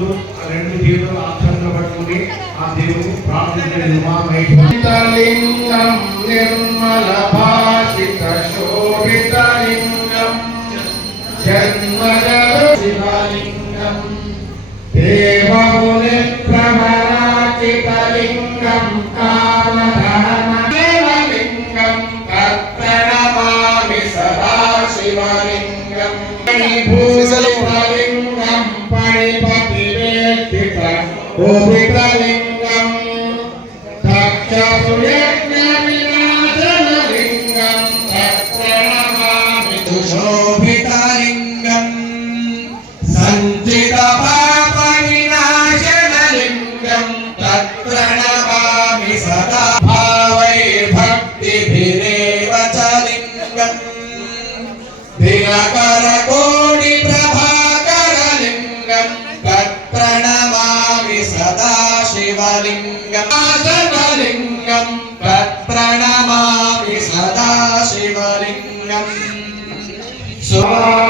దేవుడు అక్షరంలో పట్టుకుని ఆ దేవుడు ప్రార్థించలేదు మా మహిమలింగం నిర్మల భాషిత శోభితలింగం జన్మజల శివలింగం. దేవముని ప్రవరాచితలింగం కామధర్మదేవలింగం తత్ప్రణమామి సదా శివలింగం. భూషలింగం తత్ప్రణమామి సుశోభితలింగం సంచిత పాప వినాశనలింగం తత్ప్రణమామి సదా భావైర్భక్తిభిరేవ చ లింగం దినకర కోటి ప్రభాకర లింగం తత్ప్రణమామి సదా శివలింగం So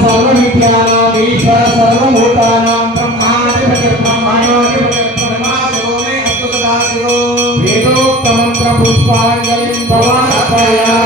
ఈశాన సర్వవిద్యానాం ఈశ్వర సర్వభూతానాం బ్రహ్మాధిపతి బ్రహ్మయోగిపతి వేదోక్తమంత్ర పుష్పాంజలిం భవార్పయామి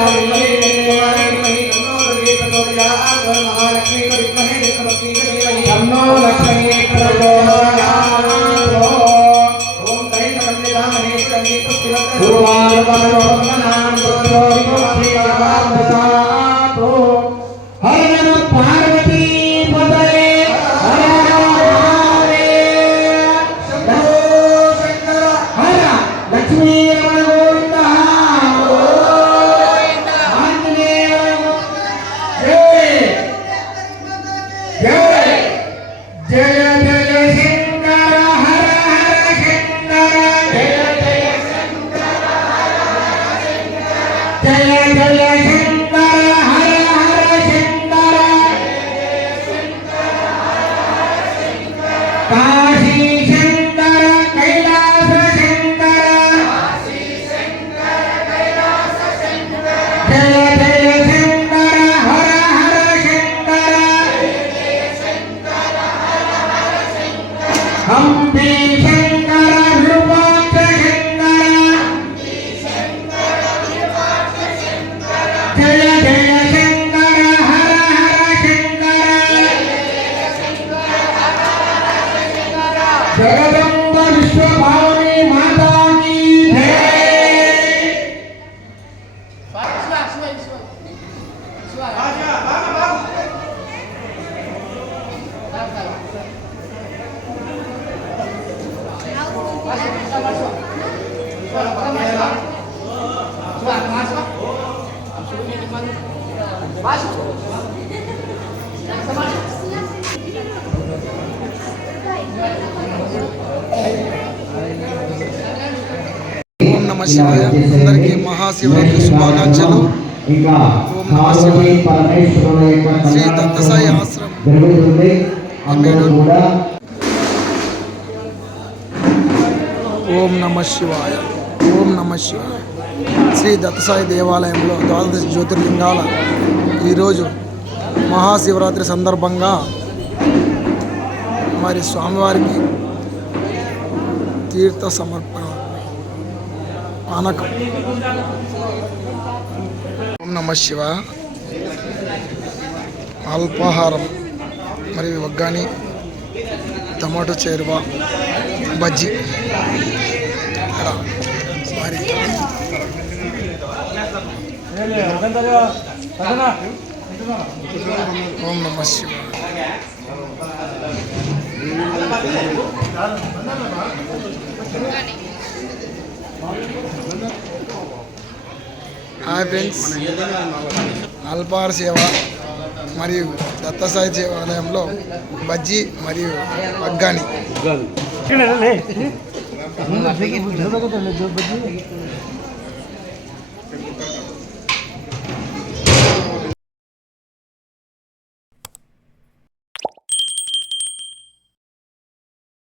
Daylight, daylight, daylight. જગદંબ વિશ્વભાવની માતાની જય Thank you. శివాయ అందరికీ మహాశివరాత్రి శుభాకాంక్షలు. ఓం నమ శివాయ. శ్రీ దత్తసాయి ఆశ్రమం. ఓం నమ శివాయ. ఓం నమ శివాయ. శ్రీ దత్తసాయి దేవాలయంలో ద్వాదశ జ్యోతిర్లింగాల ఈరోజు మహాశివరాత్రి సందర్భంగా మరి స్వామివారికి తీర్థ సమర్పణ పానకం. ఓం నమ శివ. అల్పాహారం మరియు ఒగ్గాని టమాటో చేరువ బజ్జీ. ఓం నమ శివ. Hi friends. అల్పాహార సేవ మరియు దత్తసాయి దేవాలయంలో బజ్జీ మరియు అగ్గాని